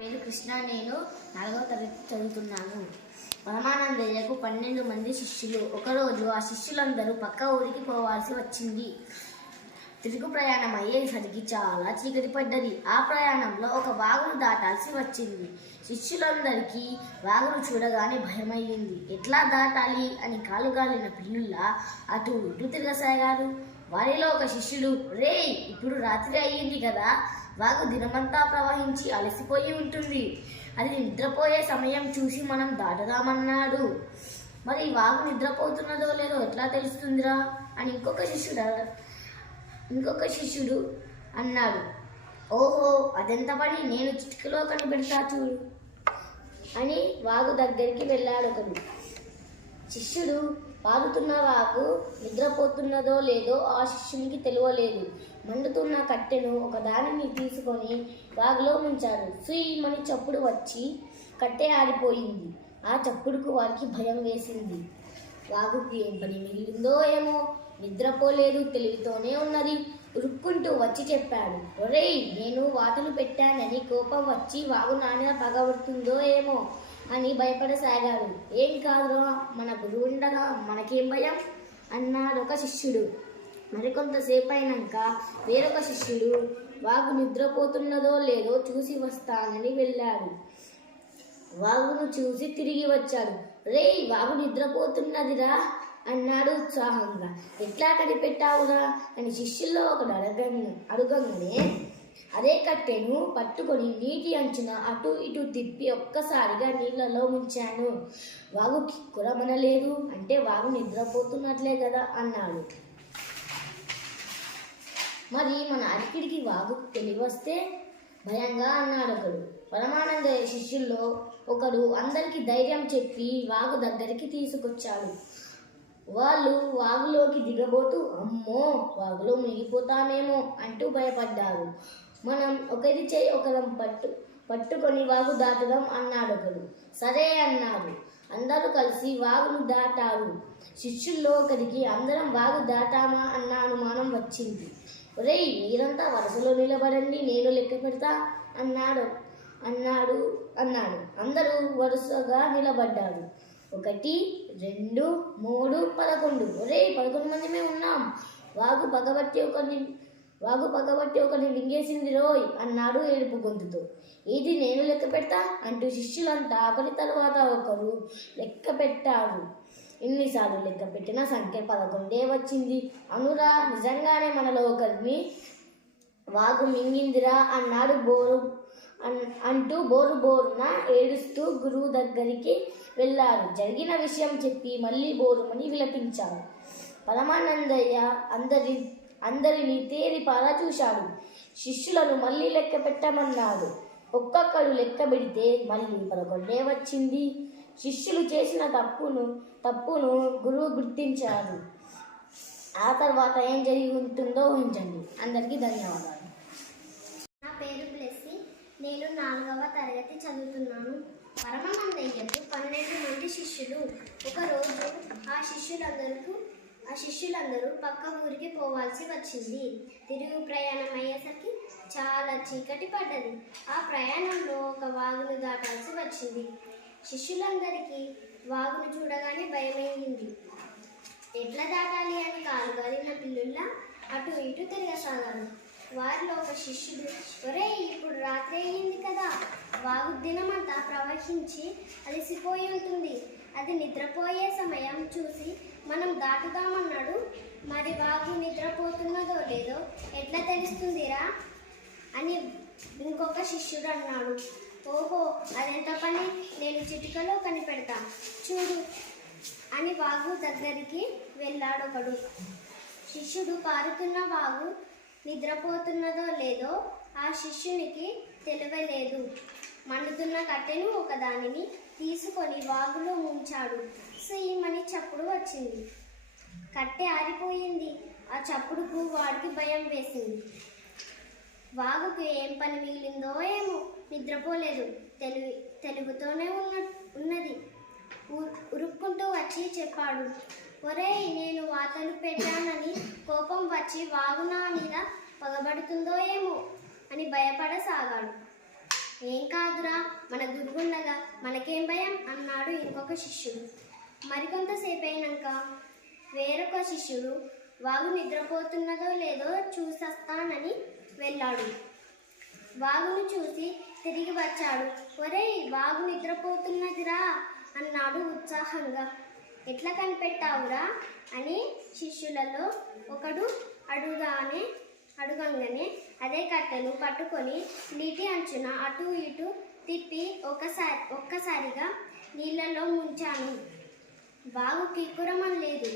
పేరు కృష్ణ. నేను 4వ తరగతి చదువుతున్నాను. పరమానందయ్యకు 12 మంది శిష్యులు. ఒకరోజు ఆ శిష్యులందరూ పక్క ఊరికి పోవాల్సి వచ్చింది. తిరుగు ప్రయాణం అయ్యేసరికి చాలా చీకటి పడ్డది. ఆ ప్రయాణంలో ఒక వాగును దాటాల్సి వచ్చింది. శిష్యులందరికీ వాగును చూడగానే భయమయ్యింది. ఎట్లా దాటాలి అని కాలుగాలిన పిల్లుల్లా అటు ఇటు తిరగసాగారు. వారిలో ఒక శిష్యుడు, రేయ్, ఇప్పుడు రాత్రి అయ్యింది కదా, వాగు దినమంతా ప్రవహించి అలసిపోయి ఉంటుంది. అది నిద్రపోయే సమయం చూసి మనం దాటుదామన్నాడు. మరి వాగు నిద్రపోతున్నదో లేదో ఎట్లా తెలుస్తుందిరా అని ఇంకొక శిష్యుడు అన్నాడు. ఓహో, అదెంత పని, నేను చిటికలో కనిపెడతా చూడు అని వాగు దగ్గరికి వెళ్ళాడు. ఒకడు శిష్యుడు పారుతున్న వాగు నిద్రపోతున్నదో లేదో ఆ శిష్యునికి తెలియలేదు. మండుతున్న కట్టెను ఒక దానిని తీసుకొని వాగులో ముంచాడు. సుయ్యమని చప్పుడు వచ్చి కట్టె ఆడిపోయింది. ఆ చప్పుడుకు వారికి భయం వేసింది. వాగుకి ఏం పని మిగిలిందో ఏమో, నిద్రపోలేదు, తెలివితోనే ఉన్నది. ఉరుక్కుంటూ వచ్చి చెప్పాడు, ఒరేయ్, నేను వాతలు పెట్టానని కోపం వచ్చి వాగు నా మీద పగబడుతుందో ఏమో అని భయపడసాగాడు. ఏం కాదురా, మన గురువు ఉండగా మనకేం భయం అన్నాడు ఒక శిష్యుడు. మరికొంతసేపు అయినాక వేరొక శిష్యుడు వాగు నిద్రపోతున్నదో లేదో చూసి వస్తానని వెళ్ళాడు. వాగును చూసి తిరిగి వచ్చాడు. రేయ్, వాగు నిద్రపోతున్నదిరా అన్నాడు ఉత్సాహంగా. ఎట్లా కనిపెట్టావురా అని శిష్యుల్లో ఒకడు అడగగానే అదే కట్టెను పట్టుకొని నీటి అంచున అటు ఇటు తిప్పి ఒక్కసారిగా నీళ్లలో ముంచాను. వాగు కిక్కురమనలేదు అంటే వాగు నిద్రపోతున్నట్లే కదా అన్నాడు. మరి మన అరికిడికి వాగు తెలివస్తే భయంగా అన్నాడు ఒకడు. పరమానందయ్య శిష్యుల్లో ఒకడు అందరికీ ధైర్యం చెప్పి వాగు దగ్గరికి తీసుకొచ్చాడు. వాళ్ళు వాగులోకి దిగబోతూ అమ్మో, వాగులో మునిగిపోతామేమో అంటూ భయపడ్డారు. మనం ఒకరి చేయి ఒకరం పట్టుకొని వాగు దాటుదాం అన్నాడు ఒకడు. సరే అన్నారు. అందరూ కలిసి వాగును దాటారు. శిష్యుల్లో ఒకరికి అందరం వాగు దాటామా అన్న అనుమానం వచ్చింది. ఒరేయ్, మీరంతా వరుసలో నిలబడండి, నేను లెక్క పెడతా అన్నాడు. అందరూ వరుసగా నిలబడ్డారు. 1, 2, 3, 11. ఒరేయ్, 11 మందిమే ఉన్నాం. వాగు పగబట్టి ఒకరిని మింగేసింది రోయ్ అన్నాడు ఏడుపు గొంతుతో. ఇది నేను లెక్క పెడతా అంటూ శిష్యులంతా ఒకరి తర్వాత ఒకరు లెక్క పెట్టారు. ఎన్నిసార్లు లెక్క పెట్టినా సంఖ్య 11 వచ్చింది. అనురా, నిజంగానే మనలో ఒకరిని వాగు మింగిందిరా అన్నాడు అంటూ బోరున ఏడుస్తూ గురువు దగ్గరికి వెళ్ళారు. జరిగిన విషయం చెప్పి మళ్ళీ బోరుమని విలపించారు. పరమానందయ్య అందరినీ తేరిపారా చూశాడు. శిష్యులను మళ్ళీ లెక్క పెట్టమన్నాడు. ఒక్కొక్కడు లెక్క పెడితే మళ్ళీ 11 వచ్చింది. శిష్యులు చేసిన తప్పును గురువు గుర్తించారు. ఆ తర్వాత ఏం జరిగి ఉంటుందో ఊహించండి. అందరికీ ధన్యవాదాలు. నా పేరు బ్లెస్సీ. నేను 4వ తరగతి చదువుతున్నాను. పరమానందయ్యకు 12 మంది శిష్యులు. ఒకరోజు ఆ శిష్యులందరూ పక్క ఊరికి పోవాల్సి వచ్చింది. తిరుగు ప్రయాణం అయ్యేసరికి చాలా చీకటి పడ్డది. ఆ ప్రయాణంలో ఒక వాగును దాటాల్సి వచ్చింది. శిష్యులందరికీ వాగును చూడగానే భయమయ్యింది. ఎట్లా దాటాలి అని కాలుగాలిన పిల్లుల్లా అటు ఇటు తిరగసాగారు. వారిలో ఒక శిష్యుడు, ఒరేయ్, ఇప్పుడు రాత్రి అయ్యింది కదా, వాగు దినమంతా ప్రవహించి అలసిపోయి ఉంటుంది. అది నిద్రపోయే సమయం చూసి మనం దాటుదామన్నాడు. మరి వాగు నిద్రపోతున్నదో లేదో ఎట్లా తెలుస్తుందిరా అని ఇంకొక శిష్యుడు అన్నాడు. ఓహో, అదెంత పని, నేను చిటికలో కనిపెడతా చూడు అని వాగు దగ్గరికి వెళ్ళాడు ఒకడు. శిష్యుడు పారుతున్న వాగు నిద్రపోతున్నదో లేదో ఆ శిష్యునికి తెలియలేదు. మండుతున్న కట్టెను ఒకదానిని తీసుకొని వాగులో ముంచాడు. సుయ్యమని చప్పుడు వచ్చింది. కట్టె ఆరిపోయింది. ఆ చప్పుడుకు వాడికి భయం వేసింది. వాగుకి ఏం పని మిగిలిందో ఏమో, నిద్రపోలేదు, తెలుగుతోనే ఉన్నది. ఉరుక్కుంటూ వచ్చి చెప్పాడు, ఒరేయ్, నేను వాతలు పెట్టానని కోపం వచ్చి వాగు నా మీద పగబడుతుందో ఏమో అని భయపడసాగాడు. ఏం కాదురా, మన గురుగుండగా మనకేం భయం అన్నాడు ఇంకొక శిష్యుడు. మరికొంతసేపు అయినాక వేరొక శిష్యుడు వాగు నిద్రపోతున్నదో లేదో చూసొస్తానని వెళ్ళాడు. వాగును చూసి తిరిగి వచ్చాడు. ఒరేయ్, వాగు నిద్రపోతున్నదిరా అన్నాడు ఉత్సాహంగా. ఎట్లా కనిపెట్టావురా అని శిష్యులలో ఒకడు అడుగంగానే అదే కట్టెను పట్టుకొని నీటి అంచున అటు ఇటు తిప్పి ఒక్కసారిగా నీళ్ళలో ముంచాను. వాగు కిక్కురమని లేదు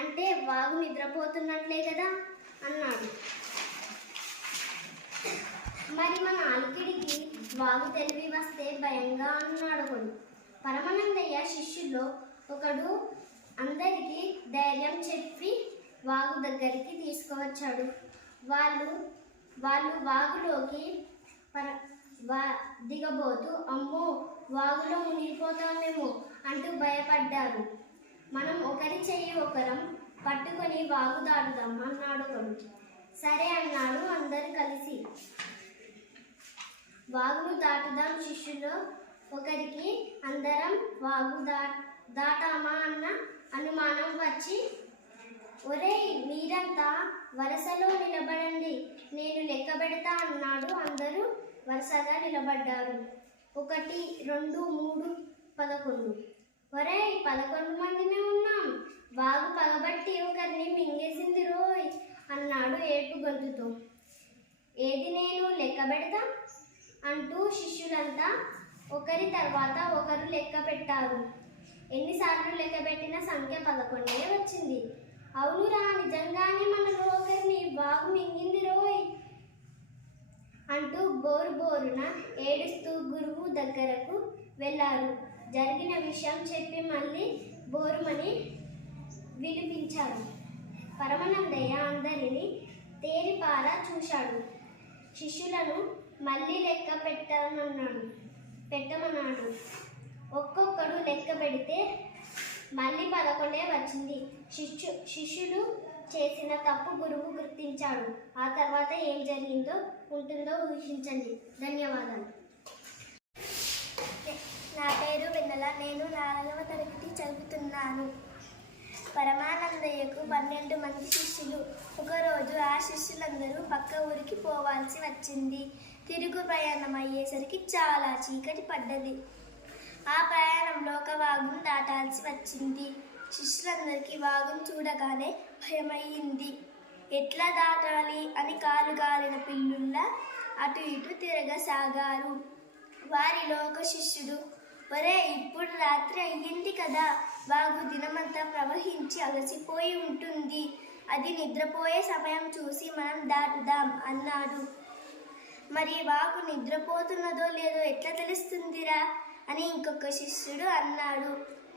అంటే వాగు నిద్రపోతున్నట్లే కదా అన్నాడు. మరి మన అలికిడికి వాగు తెలివి వస్తే భయంగా అన్నాడు ఒకడు. పరమానందయ్య శిష్యుల్లో ఒకడు అందరికీ ధైర్యం చెప్పి వాగు దగ్గరికి తీసుకువచ్చాడు. వాళ్ళు వాగులోకి దిగబోతూ అమ్మో, వాగులో మునిగిపోతామేమో అంటూ భయపడ్డారు. మనం ఒకరి చెయ్యి ఒకరం పట్టుకొని వాగు దాటుదాం అన్నాడు ఒకడు. సరే అన్నాడు అందరు కలిసి. వాగును దాటుదాం. శిష్యులో ఒకరికి అందరం వాగు దాటామా అన్న అనుమానం వచ్చి, ఒరేయ్, మీరంతా వరుసలో నిలబడండి, నేను లెక్క పెడతా అన్నాడు. అందరూ వరుసగా నిలబడ్డారు. 1, 2, 3, 11. ఒరేయ్, 11 మందినే ఉన్నాం, వాగు పగబట్టి ఒకరిని మింగేసింది రోయ్ అన్నాడు ఏడుపు గొంతుతో. ఏది నేను లెక్క పెడతా అంటూ శిష్యులంతా ఒకరి తర్వాత ఒకరు లెక్క పెట్టారు. ఎన్నిసార్లు లెక్క పెట్టిన సంఖ్య 11 వచ్చింది. అవునురా, నిజంగానే మనలో ఒకరిని వాగు మింగింది రోయ్ అంటూ బోరున ఏడుస్తూ గురువు దగ్గరకు వెళ్ళారు. జరిగిన విషయం చెప్పి మళ్ళీ బోరుమని విలిపించారు. పరమానందయ్య అందరినీ తేరిపారా చూశాడు. శిష్యులను మళ్ళీ లెక్క పెట్టమన్నాడు. ఒక్కొక్కడు లెక్క పెడితే మళ్ళీ 11 వచ్చింది. శిష్యులు చేసిన తప్పు గురువు గుర్తించాడు. ఆ తర్వాత ఏం జరిగిందో ఉంటుందో ఊహించండి. ధన్యవాదాలు. నా పేరు వెన్నెల. నేను 4వ తరగతి చదువుతున్నాను. పరమానందయ్యకు 12 మంది శిష్యులు. ఒకరోజు ఆ శిష్యులందరూ పక్క ఊరికి పోవాల్సి వచ్చింది. తిరుగు ప్రయాణం అయ్యేసరికి చాలా చీకటి పడ్డది. ఆ ప్రయాణంలో ఒక వాగును దాటాల్సి వచ్చింది. శిష్యులందరికీ వాగును చూడగానే భయమయ్యింది. ఎట్లా దాటాలి అని కాలు గాలిన పిల్లుల్లా అటు ఇటు తిరగసాగారు. వారిలో ఒక శిష్యుడు, ఒరే, ఇప్పుడు రాత్రి అయ్యింది కదా, వాగు దినమంతా ప్రవహించి అలసిపోయి ఉంటుంది, అది నిద్రపోయే సమయం చూసి మనం దాటుదాం అన్నాడు. మరి వాగు నిద్రపోతున్నదో లేదో ఎట్లా తెలుస్తుందిరా అని ఇంకొక శిష్యుడు అన్నాడు.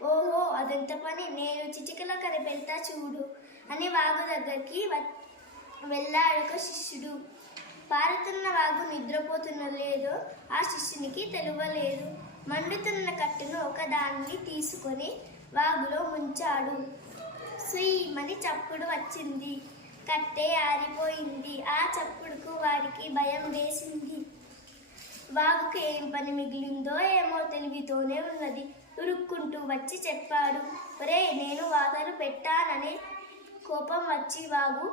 ఓహో, అదెంత పని, నేను చిటికలో కనిపెడతా చూడు అని వాగు దగ్గరికి వెళ్ళాడు ఒక శిష్యుడు. పారుతున్న వాగు నిద్రపోతున్నదో లేదో ఆ శిష్యునికి తెలియలేదు. మండుతున్న కట్టును ఒకదాన్ని తీసుకొని వాగులో ముంచాడు. సుయ్యమని చప్పుడు వచ్చింది. కట్టే ఆరిపోయింది. ఆ చప్పుడుకు వారికి భయం వేసింది. వాగుకి ఏం పని మిగిలిందో ఏమో తెలివితోనే ఉన్నది. ఉరుక్కుంటూ వచ్చి చెప్పాడు, ఒరే, నేను వాతలు పెట్టాననే కోపం వచ్చి వాగు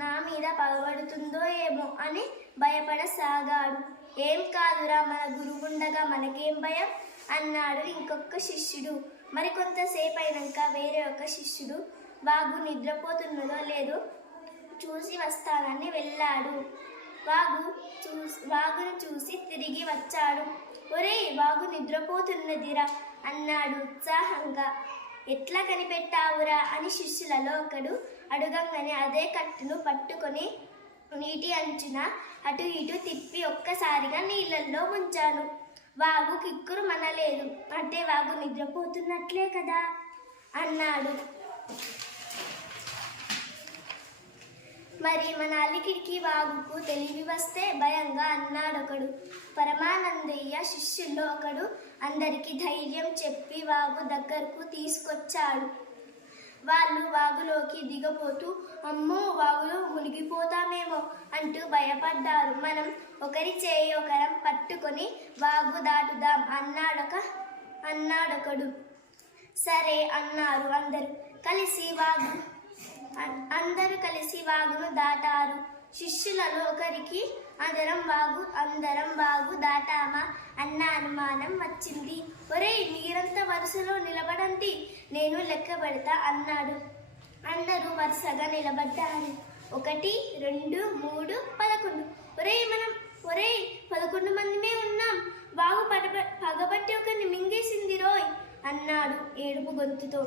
నా మీద పగబడుతుందో ఏమో అని భయపడసాగాడు. ఏం కాదురా, మన గురువుండగా మనకేం భయం అన్నాడు ఇంకొక శిష్యుడు. మరికొంతసేపు అయినాక వేరే ఒక శిష్యుడు వాగు నిద్రపోతున్నదో లేదో చూసి వస్తానని వెళ్ళాడు. వాగును చూసి తిరిగి వచ్చాడు. ఒరేయ్, వాగు నిద్రపోతున్నదిరా అన్నాడు ఉత్సాహంగా. ఎట్లా కనిపెట్టావురా అని శిష్యులలో ఒకడు అడగంగానే అదే కట్టును పట్టుకొని నీటి అంచున అటు ఇటు తిప్పి ఒక్కసారిగా నీళ్ళల్లో ముంచాను. వాగు కిక్కురు మనలేదు అంటే వాగు నిద్రపోతున్నట్లే కదా అన్నాడు. మరి మన అలికిడికి వాగుకు తెలివి వస్తే భయంగా అన్నాడొకడు. పరమానందయ్య శిష్యుల్లో ఒకడు అందరికీ ధైర్యం చెప్పి వాగు దగ్గరకు తీసుకొచ్చాడు. వాళ్ళు వాగులోకి దిగబోతూ అమ్మో వాగులో మునిగిపోతామేమో అంటూ భయపడ్డారు. మనం ఒకరి చేయి ఒకరం పట్టుకొని వాగు దాటుదాం అన్నాడొకడు. సరే అన్నారు అందరూ కలిసి వాగును దాటారు. శిష్యులలో ఒకరికి అందరం వాగు దాటామా అన్న అనుమానం వచ్చింది. ఒరేయ్, మీరంతా వరుసలో నిలబడండి, నేను లెక్క పెడతా అన్నాడు. అందరూ వరుసగా నిలబడ్డారు. 1, 2, 3, 11. ఒరేయ్ 11 మందిమే ఉన్నాం. వాగు పగబట్టి ఒకరిని మింగేసింది రోయ్ అన్నాడు ఏడుపు గొంతుతో.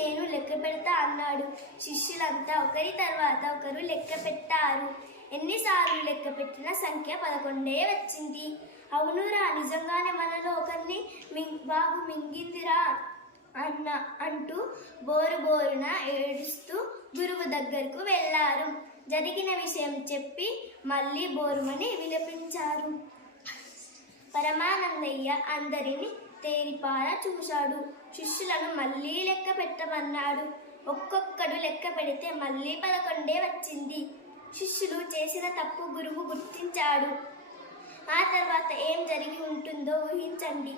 నేను లెక్క పెడతా అన్నాడు. శిష్యులంతా ఒకరి తర్వాత ఒకరు లెక్క పెట్టారు. ఎన్నిసార్లు లెక్క పెట్టినా సంఖ్య 11 వచ్చింది. అవునురా, నిజంగానే మనలో ఒకరిని వాగు మింగిందిరా అంటూ బోరున ఏడుస్తూ గురువు దగ్గరకు వెళ్ళారు. జరిగిన విషయం చెప్పి మళ్ళీ బోరుమని విలపించారు. పరమానందయ్య అందరినీ తేరిపారా చూశాడు. శిష్యులను మళ్ళీ లెక్క పెట్టమన్నాడు. ఒక్కొక్కడు లెక్క పెడితే మళ్ళీ 11 వచ్చింది. శిష్యులు చేసిన తప్పు గురువు గుర్తించాడు. ఆ తర్వాత ఏం జరిగి ఉంటుందో ఊహించండి.